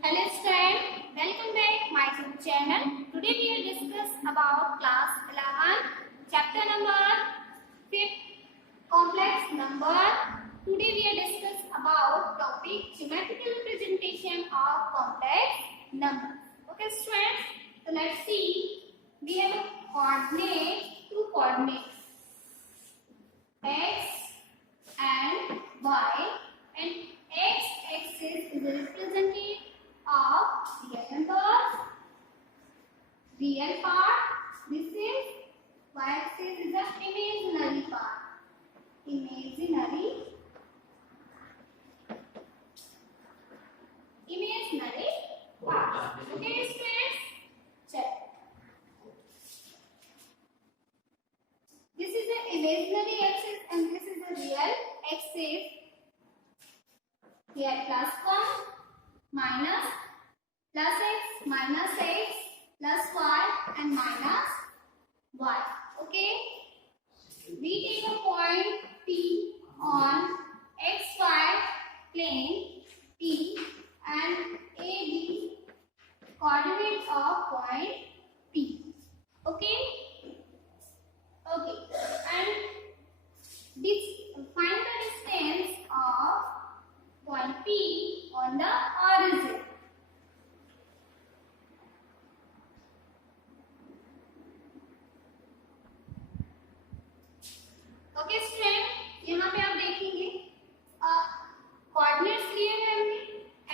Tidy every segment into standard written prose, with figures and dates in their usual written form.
Hello student, welcome back my YouTube channel. Today we will discuss about class 11, chapter number 5, complex number. Today we will discuss about topic geometrical representation of complex numbers. Okay students, so let's see. We have a coordinate, two coordinates x and y, and x-axis is represented of real numbers, real part. This is y-axis is the imaginary part, imaginary part. Okay students, check. This is the imaginary axis and this is the real axis. Here plus 1 minus plus x minus x plus y and minus y. Okay. We take a point P on xy plane P and AB coordinate of point P. Okay. Okay. And this find the distance of point P on the origin. Okay student, यहाँ पे आप देखेंगे coordinates लिए हैं हमने.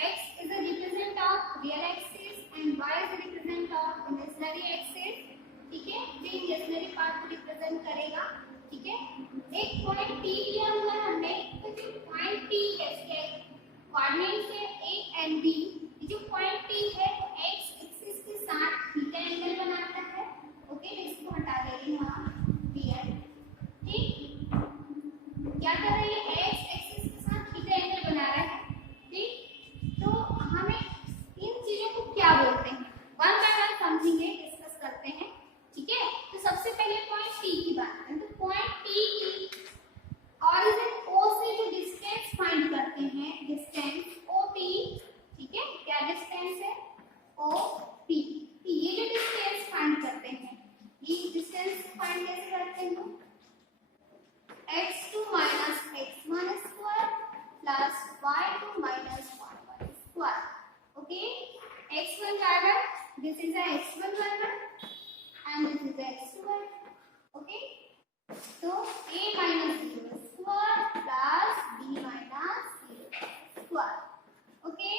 x is a represent of real axis and y is a represent of imaginary axis. ठीक है, ये इमेजिनरी पार्ट को रिप्रेजेंट करेगा. ठीक है, एक पॉइंट p लिया हुआ है हमने, तो जो पॉइंट p है इसके कोऑर्डिनेट्स है a एंड b. ये जो पॉइंट p है वो x एक्सिस के साथ थीटा एंगल बनाता है. ओके, इसको हटा देंगे हम p. ठीक, क्या कर रही है, एक्स एक्सिस के साथ थीटा एंगल बना रहा है. ठीक, तो हमें इन चीजों को क्या बोलते हैं वन बाय वन समझेंगे, डिस्कस करते हैं. ठीक है, तो सबसे पहले पॉइंट P की बात करें तो पॉइंट P की ऑरिजिन O से जो डिस्टेंस फाइंड करते हैं, डिस्टेंस OP. ठीक है, क्या डिस्टेंस है, OP. ये जो डिस्टेंस फाइंड करते हैं, ये डिस्टेंस फाइंड कैसे करते हैं, x2 minus x1 square plus y2 minus y1 square. Okay, x1 carbon, this is a x1 carbon and this is a x2 carbon. Okay, so a minus 0 square plus b minus 0 square. Okay,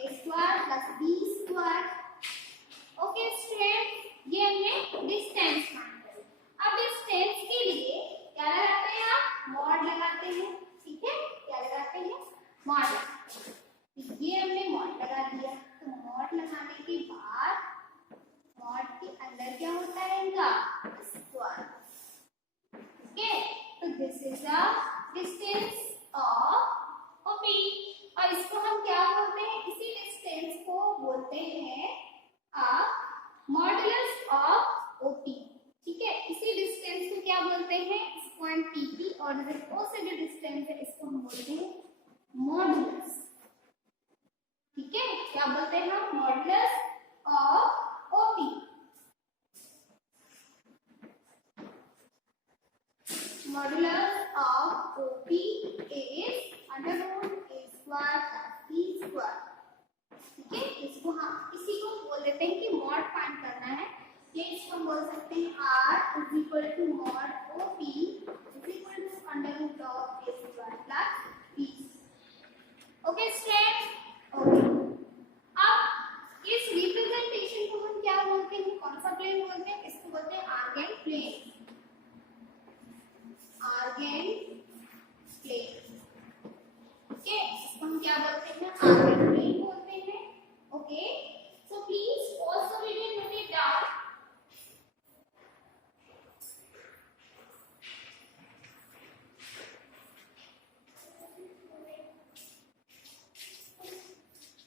a square plus b square. Okay student, ये हमने distance find करी. अब distance के लिए क्या लगाते हैं, आप मॉड लगाते हैं. ठीक है, क्या लगाते हैं, मॉड लगाते हैं. ये हमने मॉड लगा दिया. तो मॉड लगाने के बाद मॉड के अंदर क्या होता है, इनका स्क्वायर. ओके, तो this is the distance of OP. और इसको हम क्या बोलते हैं, इसी डिस्टेंस को बोलते हैं मॉडुलस ऑफ OP. ठीक है, इसी डिस्टेंस को क्या बोलते हैं, इस पॉइंट P की ऑरिजिन O से जो डिस्टेंस है इसको हम बोलते हैं मॉडुलस. ठीक है, क्या बोलते हैं हम, modulus of OP. Modulus of OP is under root a square plus b square. ठीक है, इसको हम इसी को बोल देते हैं कि मॉड फाइंड करना है. ये इसको बोल सकते हैं r is equal to mod OP is equal to under root of a square plus b. Okay students, okay. अब इस रिप्रेजेंटेशन को हम क्या बोलते हैं, कौन सा प्लेन बोलते हैं, इसको बोलते हैं Argand plane. Argand plane. Okay, इसको हम क्या बोलते हैं, आर्गेन प्लेन बोलते हैं. Okay, so please pause the video and note it down.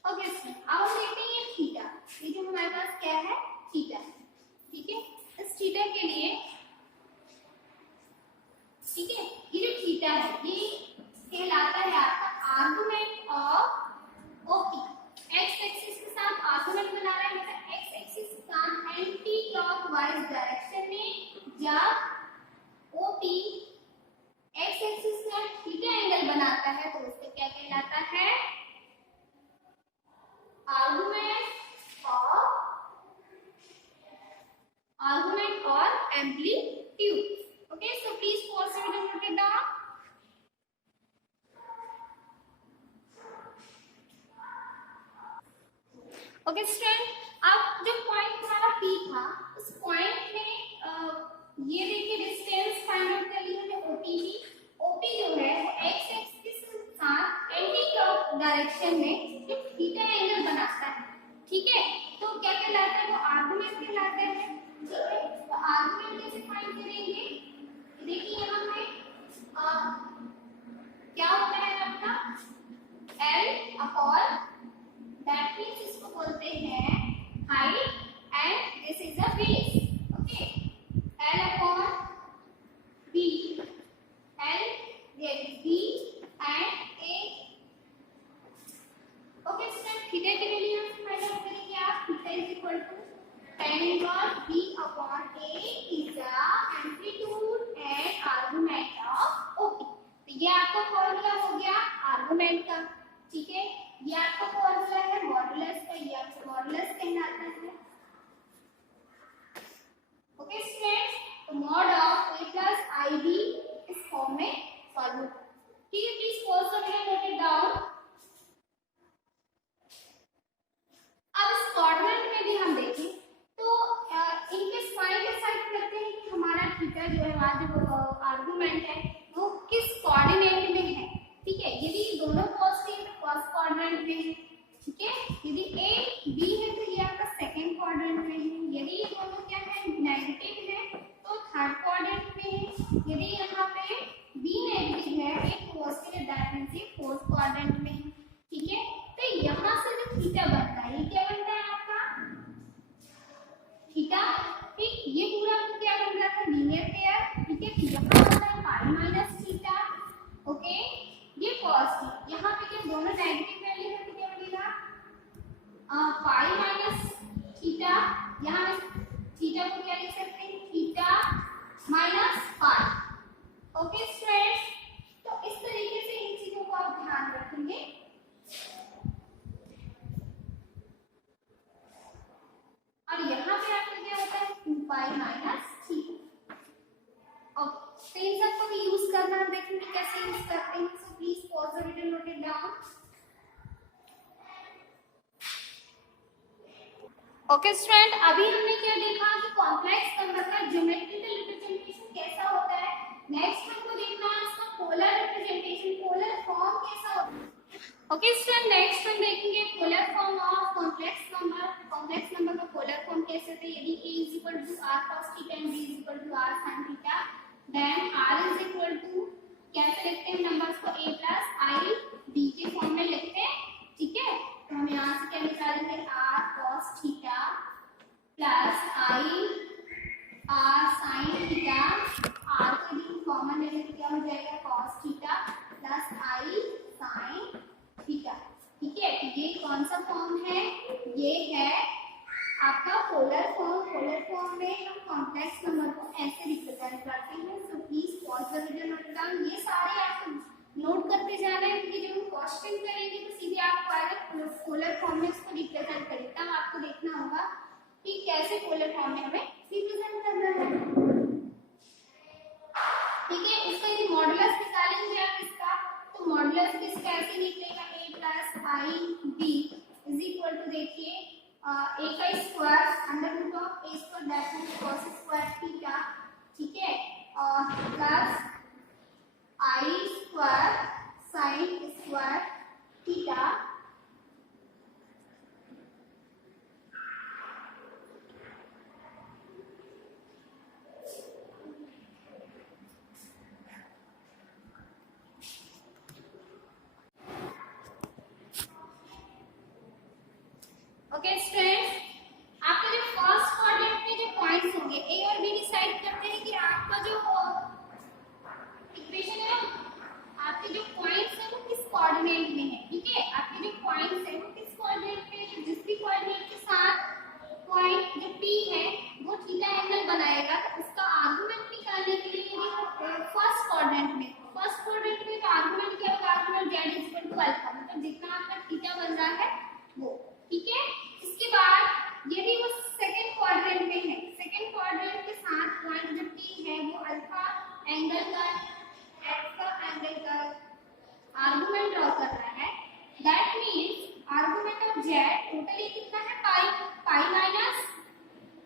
Okay, अब हम देखते हैं ये थीटा. ये जो हमारे पास क्या है, थीटा. ठीक है, इस थीटा के लिए, ठीक है, ये जो थीटा है ये कहलाता है आपका आर्गुमेंट ऑफ बनाता है तो उसको क्या कहलाता है? आर्गुमेंट और amplitude. Okay, so please pause it and note it down. Okay student, अब जो पॉइंट हमारा P था, उस पॉइंट में ये देखिए डिस्टेंस फाइंड आउट कर ली हमने OP। OP जो है वो x एक्सिस के साथ एंटी क्लॉक डायरेक्शन में जो थीटा एंगल बनाता है, ठीक है, तो क्या कहलाता है? वो आर्गुमेंट कहलाता है। ठीक है, तो आर्गुमेंट कैसे फाइंड करेंगे? देखिए यहाँ पे क्या होता है आपका L अपॉन, दैट मींस इसको बोलते हैं height and this is the base. Okay, L upon B, L there is B and A। Okay student, theta की वैल्यू यहाँ से फाइंड आउट करेंगे आप। Theta is equal to tan inverse B upon A is the amplitude and argument of OP। तो ये आपका formula हो गया आर्गुमेंट का, ठीक है। ये आपका फॉर्मूला है मॉडुलस का, ये आपका मॉडुलस कहलाता है। ओके स्टूडेंट्स, तो mod of A plus IB इस फॉर्म में सॉल्व होगा, ठीक है। Please pause the video, note it down. अब इस कोऑर्डिनेट में भी हम देखें तो इनके साइड बाय साइड करते हैं कि हमारा थीटा जो है, हमारा जो आर्गुमेंट है वो किस कोऑर्डिनेट में है, ठीक है। यदि दोनों पॉजिटिव तो फर्स्ट क्वाड्रेंट में है, ठीक है। यदि A B है तो ये आपका सेकंड क्वाड्रेंट में है। यदि ये दोनों क्या है, नेगेटिव है तो थर्ड क्वाड्रेंट में है। यदि यहाँ पे B नेगेटिव है, एक पॉजिटिव है, दैट मींस ये फोर्थ क्वाड्रेंट में है, ठीक है। तो यहाँ से जो थीटा बनता है, ये क्या बनता है आपका थीटा, ठीक। ये पूरा आपको क्या बन रहा है, लीनियर पेयर, ठीक है। तो यहाँ बनता है पाई माइनस थीटा। ओके, ये पॉजिटिव, यहाँ पे क्या दोनों नेगेटिव वैल्यू है तो क्या बनेगा पाई माइनस थीटा। यहाँ में थीटा को क्या लिख सकते हैं, theta minus pi. Okay students, तो इस तरीके से इन चीजों को आप ध्यान रखेंगे। और यहाँ पे आपका क्या होता है 2 पाई माइनस थीटा। ओके, तो इन सबको भी यूज करना हम देखेंगे कैसे यूज करते हैं। सो please pause the video, note it down. Okay student, अभी हमने क्या देखा कि कॉम्प्लेक्स नंबर का ज्योमेट्रिकल रिप्रेजेंटेशन कैसा होता है। नेक्स्ट हमको देखना है इसका पोलर रिप्रेजेंटेशन, पोलर फॉर्म कैसा होता है। ओके स्टूडेंट, नेक्स्ट हम देखेंगे polar form of complex number. Complex number का पोलर फॉर्म कैसे होता है। यदि A is equal to R cos theta and B is equal to R sin theta, then R is equal to कैसे लिखते हैं नंबर्स को, A plus I B के फॉर्म में लिखते हैं, ठीक है। तो हम यहाँ से क्या निकालेंगे, R cos theta plus I R sin theta, R को भी कॉमन ले लेते क्या हो जाएगा cos theta plus I sin theta, ठीक है। ये कौन सा फॉर्म है, ये है आपका पोलर फॉर्म। पोलर फॉर्म में हम कॉम्प्लेक्स नंबर को ऐसे रिप्रेजेंट करते हैं। सो please pause the video, note down. ये सारे आपको नोट करते जाना है क्योंकि जब हम क्वेश्चन करेंगे तो सीधे आपको आएगा पोलर फॉर्म में इसको रिप्रेजेंट करें, तब आपको देखना होगा कि कैसे पोलर फॉर्म में हमें रिप्रेजेंट करना है, ठीक है। इसका यदि मॉडुलस निकालेंगे आप इसका, तो मॉडुलस किसका ऐसे निकलेगा, A plus i b is equal to, देखिए A का square under root of A square that means cos square theta, ठीक है, और plus I square sin square theta. Okay students, आपका जो फर्स्ट क्वाड्रेंट में जो पॉइंट्स होंगे A और B डिसाइड करते हैं कि आपका जो इक्वेशन है, आपके जो पॉइंट्स है वो किस कोऑर्डिनेट में है, ठीक है। आपके जो पॉइंट्स है वो किस कोऑर्डिनेट में है, जिस भी कोऑर्डिनेट के साथ पॉइंट जो P है वो थीटा एंगल बनाएगा, तो उसका आर्गुमेंट निकालने के लिए यदि फर्स्ट क्वाड्रेंट में तो आर्गुमेंट क्या होगा टोटल ये कितना है पाई, पाई माइनस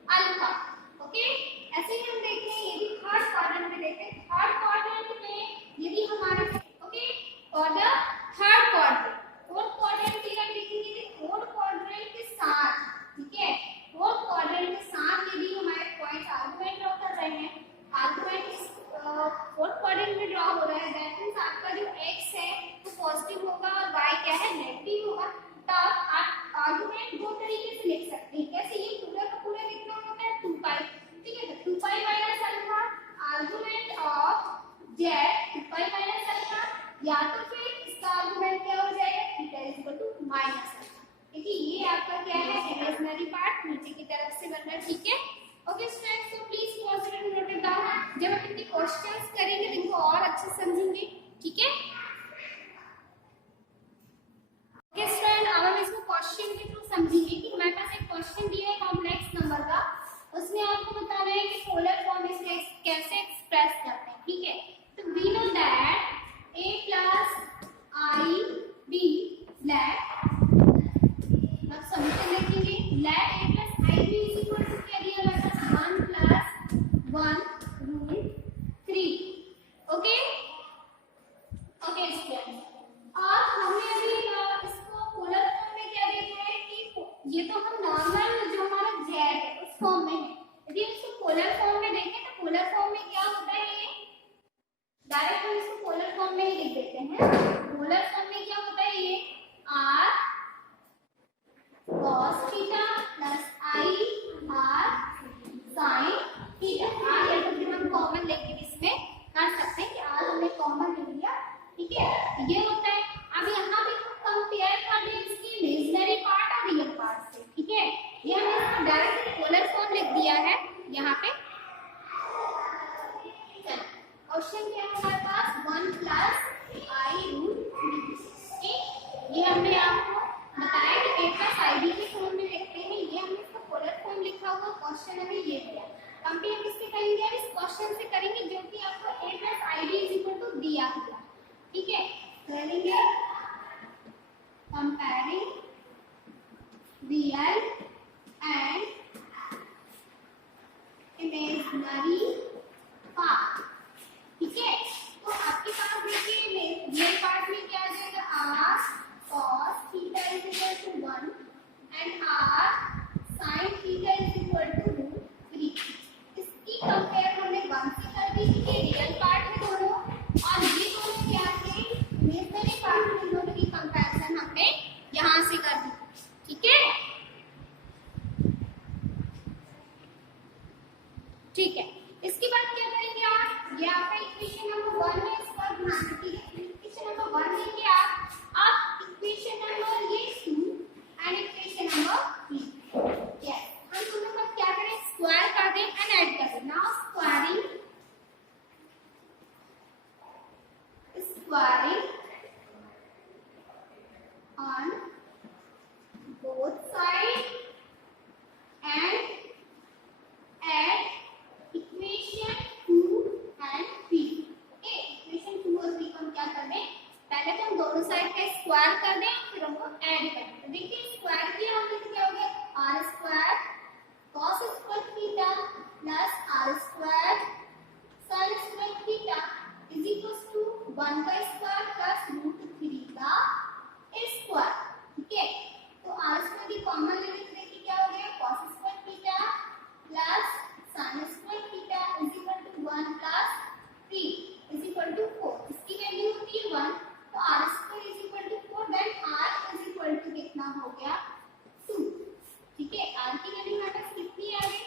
अल्फा। ओके, ऐसे ही हम देखते हैं ये भी थर्ड क्वाड्रेंट में देखते हैं। थर्ड क्वाड्रेंट में यदि हमारे ओके और the third quadrant, fourth quadrant की हम देखेंगे तो फोर्थ क्वाड्रेंट के साथ, ठीक है, फोर्थ क्वाड्रेंट के साथ यदि हमारे पॉइंट आर्गुमेंट ड्रॉ कर रहे हैं, आर्गुमेंट इस फोर्थ क्वाड्रेंट में ड्रॉ हो रहा है, दैट मींस आपका जो x है वो पॉजिटिव होगा और y क्या है नेगेटिव होगा। तब आप आर्गुमेंट दो तरीके से लिख सकते हैं। कैसे, ये पूरा का पूरा कितना होता है 2 पाई, ठीक है, तो 2 pi minus alpha argument of z 2 pi minus alpha, या तो फिर इसका आर्गुमेंट क्या हो जाएगा theta is equal to minus alpha. देखिए ये आपका क्या है इमेजिनरी पार्ट नीचे की तरफ से बन रहा है, ठीक है। ओके स्टूडेंट्स, तो please pause it and note it down. जब हम इनके क्वेश्चंस करेंगे तो इनको और अच्छे से समझेंगे, ठीक है। ओके स्टूडेंट, अब हम इसको क्वेश्चन के थ्रू समझेंगे कि हमारे पास एक क्वेश्चन दिया है कॉम्प्लेक्स नंबर का, उसमें आपको बताना है कि पोलर फॉर्म इसमें कैसे एक्सप्रेस करते हैं, ठीक है। तो we know that a plus i b let, अब समीकरण लिखेंगे, let a plus i b is equal to क्या दिया हमारे पास 1 plus 1 रूट 3। ओके ओके स्टूडेंट, और हमने अभी इसको पोलर फॉर्म में क्या देखा है कि ये तो हम नॉर्मल जो हमारा z है उस फॉर्म में है, यदि हम इसको पोलर फॉर्म में देखें तो पोलर फॉर्म में क्या होता है, ये डायरेक्ट हम इसको पोलर फॉर्म में ही लिख देते हैं। पोलर फॉर्म में क्या होता है, ये r cos theta plus i r sin theta. r या तो फिर हम कॉमन लेके इसमें कर सकते हैं कि r हमने कॉमन ले लिया, ठीक है, ये होता है। अब यहाँ पे कंपेयर कर दें इसकी इमेजिनरी पार्ट और रियल पार्ट से, ठीक है। ये हमने इसको डायरेक्ट पोलर फॉर्म लिख दिया है यहाँ पे। क्वेश्चन क्या है हमारे पास 1 प्लस आई रूट 3। ये हमने आपको बताया कि a प्लस आई बी के फॉर्म में लिखते हैं, ये हमने इसको पोलर फॉर्म लिखा हुआ, क्वेश्चन हमें ये दिया। कंपेयर किससे करेंगे, अब इस क्वेश्चन से करेंगे जो कि आपको a plus i b is equal to दिया हुआ, ठीक है। करेंगे comparing real and imaginary part, ठीक है। तो आपके पास देखिए रियल पार्ट में क्या आ जाएगा, r cos theta is equal to 1 and r sin theta is equal to root 3। इसकी कंपेयर हमने 1 से कर दी, ठीक है, रियल पार्ट में दोनों, और ये दोनों क्या थे इमेजिनरी पार्ट में, दोनों की कंपैरिजन हमने यहाँ से कर दी, ठीक है, ठीक है। इसके बाद क्या करेंगे आप, ये आपका इक्वेशन नंबर 1 है, इस पर ध्यान रखिए। इक्वेशन नंबर 1 लेके आप इक्वेशन नंबर ये 2 एंड इक्वेशन नंबर 3, यस, हम दोनों का क्या करें, स्क्वायर कर दें एंड ऐड कर दें। Now squaring on both sides and add equation 2 and 3। Okay, equation 2 और 3 को हम क्या कर दें, पहले तो हम दोनों साइड का स्क्वायर कर दें, फिर हमको ऐड कर दें। तो देखिए स्क्वायर किया हमने तो क्या हो गया, r square cos square theta plus r square sin square theta is equal to 1 का स्क्वायर प्लस रूट 3 का स्क्वायर, ठीक है। तो r स्क्वायर की कॉमन ले लेते हैं, क्या हो गया cos square theta plus sin square theta is equal to 1 plus 3 is equal to 4। इसकी वैल्यू होती है 1, तो r square is equal to 4, then r is equal to कितना हो गया 2, ठीक है। r की वैल्यू हमारे पास कितनी आ गई,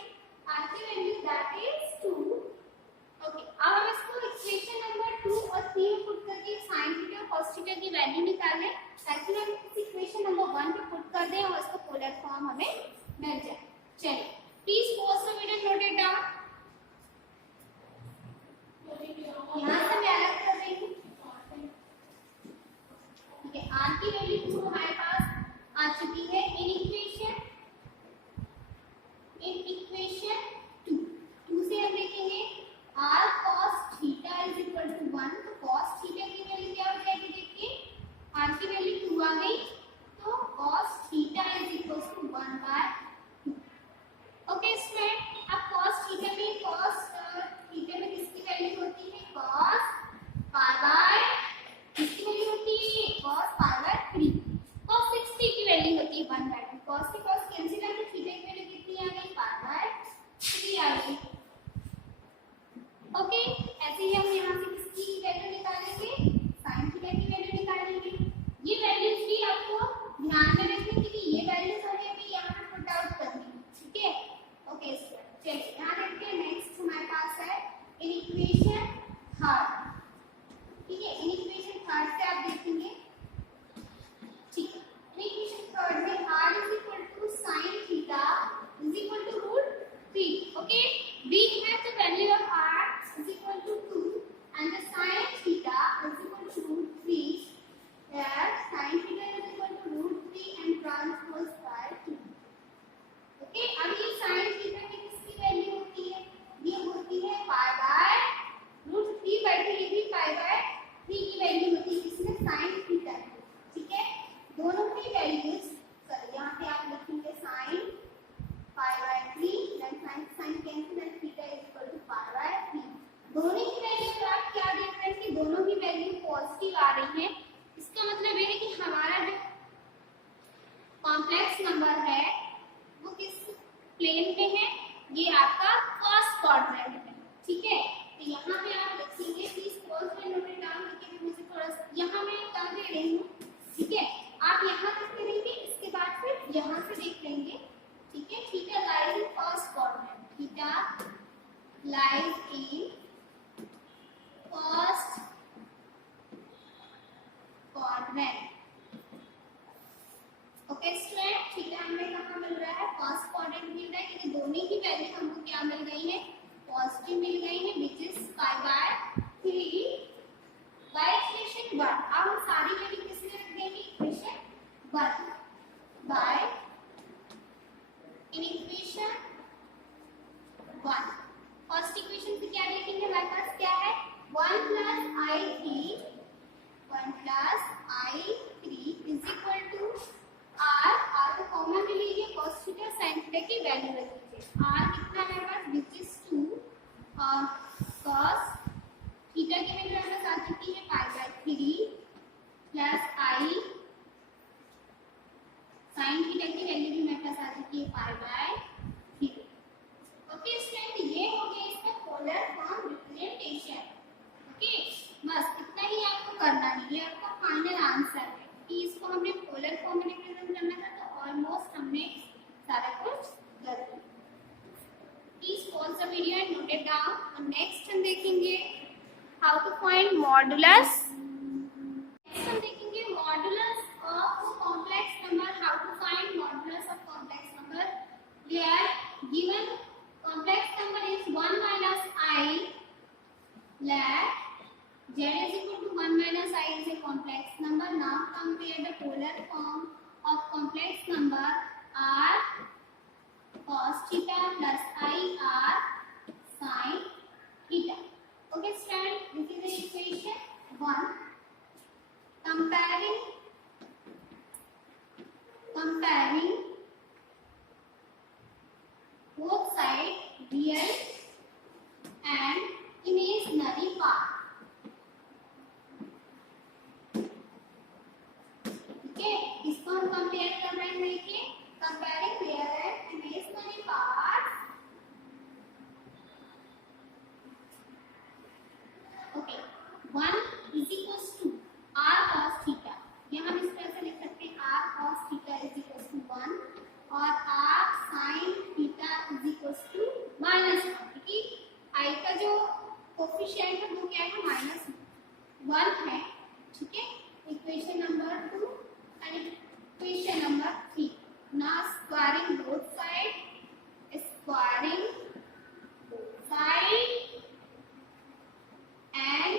r की वैल्यू दैट इज 2। ओके, अब हम इसको इक्वेशन नंबर 2 और 3 में पुट करके sin थीटा और cos थीटा की वैल्यू निकाल लें, ताकि हम इस इक्वेशन नंबर 1 पे पुट कर दें और इसका पोलर फॉर्म हमें मिल जाए। चलिए please pause the video, note it down. यहाँ से मैं अलग कर रही हूँ, ठीक है। r की वैल्यू 2 हमारे पास आ चुकी है इन इक्वेशन 2 से हम देखेंगे r cos theta is equal to 1, तो cos थीटा की वैल्यू क्या हो जाएगी, देखिए r की वैल्यू 2 आ गई, तो cos थीटा इज इक्वल रही हूँ, ठीक है। आप यहाँ तक करेंगे, इसके बाद फिर यहाँ से देख लेंगे, ठीक है। Theta lies in first quadrant, theta lies in first quadrant. Okay student, theta हमें कहाँ मिल रहा है, फर्स्ट क्वाड्रेंट मिल रहा है, क्योंकि दोनों की वैल्यू हमको क्या मिल गई है, पॉजिटिव मिल गई है, विच इज π/3 बाय इक्वेशन 1। अब हम सारी वैल्यू किसमें रख देंगे, equation 1 by in equation 1। First equation से क्या देखेंगे, हमारे पास क्या है, 1 + i3 is equal to r को कॉमन ले लीजिए, cos थीटा sin थीटा की वैल्यू रख दीजिए। r कितना है हमारे पास, विच इज 2 cos थीटा की वैल्यू हमारे पास आ चुकी है π/3 प्लस i sin थीटा की वैल्यू भी मेरे पास आ चुकी है π/3। ओके स्टूडेंट, ये हो गया इसका पोलर फॉर्म रिप्रेजेंटेशन। ओके, बस इतना ही आपको करना है, ये आपका फाइनल आंसर है कि इसको हमने पोलर फॉर्म में रिप्रेजेंट करना था, तो ऑलमोस्ट हमने सारा कुछ कर दिया। Please pause the video and note it down. और नेक्स्ट हम देखेंगे how to find modulus. Next हम देखेंगे modulus of complex number, how to find modulus of complex number. Where given complex number is 1 - i, let z is equal to 1 - i is a complex number. Now compare the polar form of complex number r cos theta plus I r sin theta. Okay student, this is the equation 1. Comparing both sides real and imaginary part. इसको हम compare कर रहे हैं, देखिए comparing real and imaginary parts. Okay, 1 is equal to r cos theta, यहाँ हम इस तरह से लिख सकते हैं r cos theta is equal to 1 और r sin theta is equal to -1, क्योंकि i का जो कोफिशिएंट है वो क्या है, -1 है, ठीक है। Equation number 2 and equation number 3. Now squaring both sides, and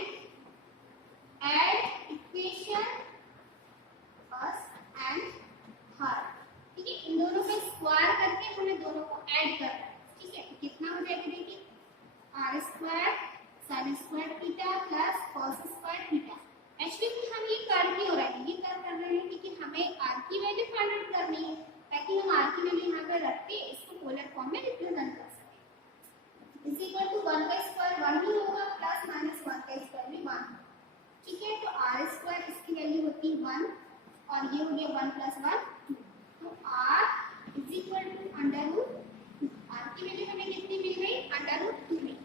add equation first and third, ठीक है। इन दोनों पे स्क्वायर करके हमें दोनों को ऐड करना है, ठीक है। कितना हो जाएगा, देखिए r² sin² theta plus cos² theta. Actually हम ये कर क्यों रहे हैं, ये कर रहे हैं क्योंकि हमें r की वैल्यू फाइंड आउट करनी है, ताकि हम r की वैल्यू यहाँ पे रख के इसको पोलर फॉर्म में रिप्रेजेंट कर सकें। इज इक्वल टू 1 का स्क्वायर 1 ही होगा, प्लस माइनस 1 का स्क्वायर भी 1, ठीक है। तो r² इसकी वैल्यू होती है 1 और ये हो गया 1 + 1 2, तो r is equal to √2। r की वैल्यू हमें कितनी मिल गई, √2 में,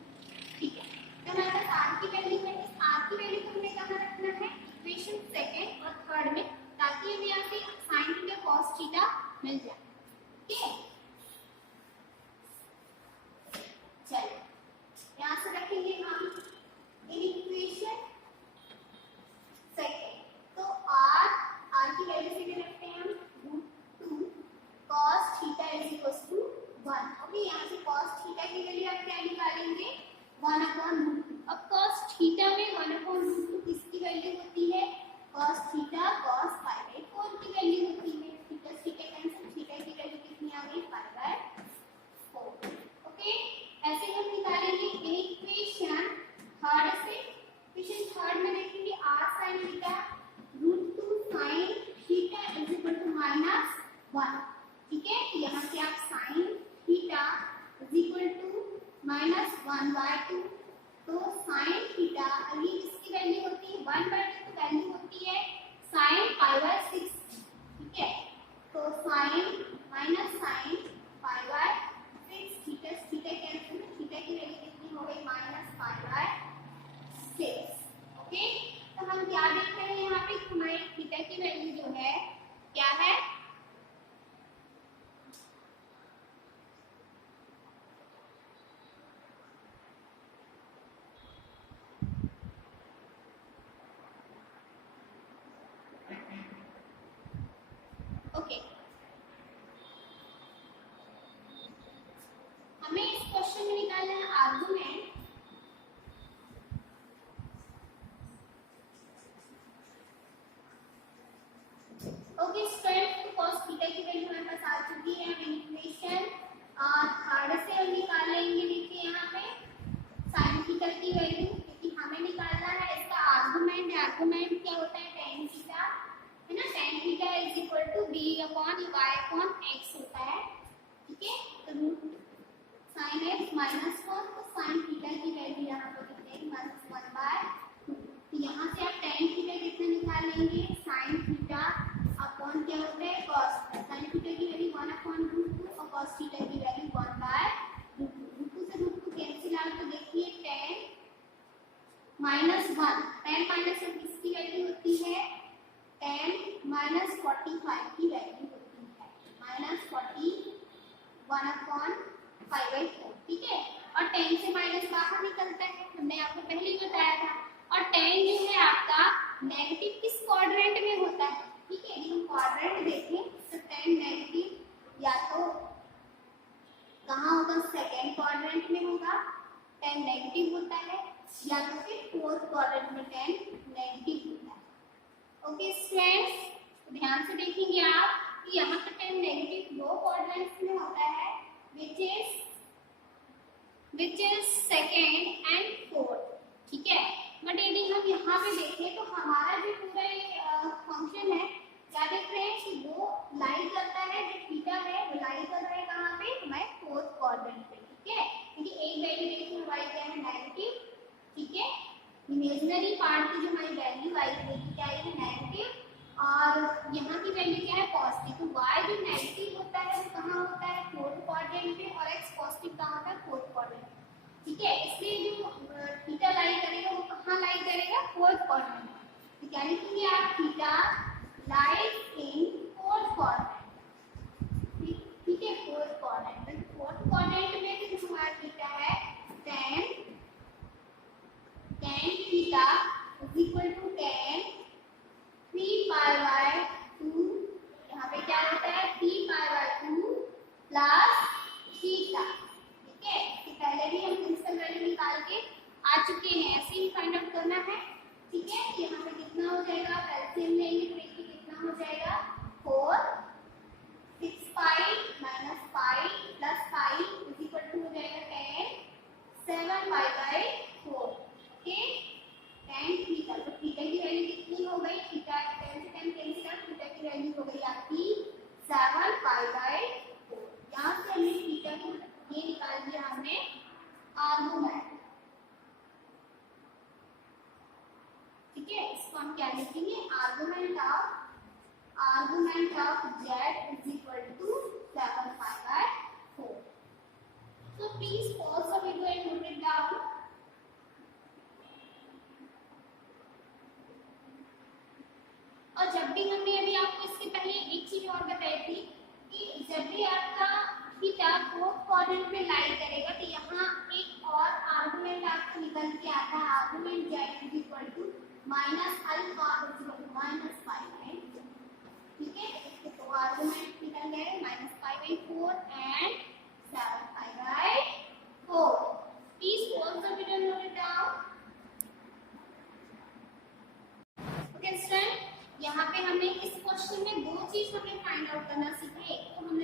ठीक है। तो हमारे पास r की वैल्यू है, इस r की वैल्यू को हमें कहाँ रखना है, इक्वेशन सेकंड और थर्ड में, ताकि हमें यहाँ से sin थीटा cos थीटा मिल जाए, ठीक है। चलिए यहाँ से रखेंगे हम इन इक्वेशन सेकंड, तो r की वैल्यू से रखते हैं हम √2 cos theta is equal to 1। Okay, यहाँ से cos थीटा की वैल्यू आप क्या निकालेंगे, 1/√2। अब cos थीटा में 1/√2 किसकी वैल्यू होती है, cos थीटा cos π/4 की वैल्यू होती है, थीटा थीटा कैंसिल, थीटा की वैल्यू कितनी आ गई, π/4। ओके, ऐसे हम निकालेंगे इन इक्वेशन थर्ड से। इक्वेशन थर्ड में देखेंगे r sin theta √2 sin theta is equal to -1, ठीक है। यहाँ से आप sin theta is equal to -1/2, तो sin थीटा अभी इसकी वैल्यू होती है 1/2, तो वैल्यू होती है sin π/6, ठीक है। तो sin -sin π/6, theta theta cancel, theta की वैल्यू कितनी हो गई, -π/6। ओके, तो हम क्या देख रहे हैं यहाँ पे, हमारे थर्ड से हम निकालेंगे, देखिए यहाँ पे साइन थीटा की वैल्यू, क्योंकि हमें निकालना है इसका आर्गुमेंट। आर्गुमेंट क्या होता है, tan थीटा है ना। tan theta is equal to b upon y upon x होता है, ठीक है। तो रूट साइन x माइनस 1, तो साइन थीटा की वैल्यू यहाँ पर कितने -1/2। तो यहाँ से आप tan थीटा कितने निकाल लेंगे, साइन थीटा अपॉन क्या होता है cos। साइन थीटा की वैल्यू 1/√2 और cos थीटा की वैल्यू 1/√2। रूट से रूट को कैंसिल आउट, तो देखिए tan -1, tan -1 किसकी वैल्यू होती है, tan -45 की वैल्यू होती है, -41/5/4, ठीक है। और tan से माइनस बाहर निकलता है, हमने आपको पहले ही बताया था। और tan जो है आपका नेगेटिव किस क्वाड्रेंट में होता है, ठीक है। यदि हम क्वाड्रेंट देखें तो tan नेगेटिव या तो कहाँ होगा, सेकेंड क्वाड्रेंट में होगा, tan नेगेटिव होता है, या तो फिर फोर्थ क्वाड्रेंट में tan नेगेटिव होता है। ओके स्टूडेंट्स, ध्यान से देखेंगे आप कि यहाँ पर tan नेगेटिव दो क्वाड्रेंट्स में होता है, which is second and fourth, ठीक है। बट यदि हम यहाँ पे देखें तो हमारा जो पूरा ये फंक्शन है, क्या देख रहे हैं कि वो लाई करता है, जो थीटा है वो लाई कर रहा है कहाँ पे, हमारे फोर्थ क्वाड्रेंट पे, ठीक है। क्योंकि एक वैल्यू देखिए हमारी क्या है, नेगेटिव, ठीक है। इमेजिनरी पार्ट की जो हमारी वैल्यू आई थी क्या है, नेगेटिव, और यहाँ की वैल्यू क्या है, पॉजिटिव। तो y जो नेगेटिव होता है वो कहाँ होता है, फोर्थ क्वाड्रेंट पे, और x पॉजिटिव कहाँ होता है, फोर्थ क्वाड्रेंट, ठीक है। इसलिए जो थीटा लाई करेगा वो कहाँ लाई करेगा, फोर्थ क्वाड्रेंट। तो क्या लिखेंगे आप, theta lies in fourth quadrant, ठीक है, फोर्थ क्वाड्रेंट। फोर्थ क्वाड्रेंट में जो हमारा थीटा है tan theta is equal to tan 3π/2, यहाँ पे क्या होता है 3π/2 प्लस थीटा, ठीक है। इससे पहले भी हम प्रिंसिपल वैल्यू निकाल के आ चुके हैं, ऐसे ही फाइंड आउट करना है, ठीक है। यहाँ पे कितना हो जाएगा, एलसीएम लेंगे तो देखिए कितना हो जाएगा, 4 6π minus 5 plus 5 is equal to हो जाएगा 10 7π/4, ओके। tan थीटा, तो थीटा की वैल्यू कितनी हो गई, थीटा 10 से 10 कैंसिल आउट, थीटा की वैल्यू हो गई आपकी 7π/4। यहाँ से हमने थीटा को ये निकाल दिया हमने आर्गुमेंट, ठीक है। इसको हम क्या लिखेंगे, argument of z is equal to 7π/4। So please pause the video and note it down. और जब भी हमने अभी आपको इसके पहले एक चीज और बताई थी कि जब भी आपका थीटा फोर्थ क्वाड्रेंट में लाई करेगा तो यहाँ एक और आर्गुमेंट आपको निकल के आता है, argument z is equal to -α/-5, ठीक है। तो आर्गुमेंट निकल गए -π/4 and 7π/4। Please pause the video and note it down. Okay, student, यहाँ पे हमने इस क्वेश्चन में दो चीज हमने फाइंड आउट करना सीखा। एक तो हमने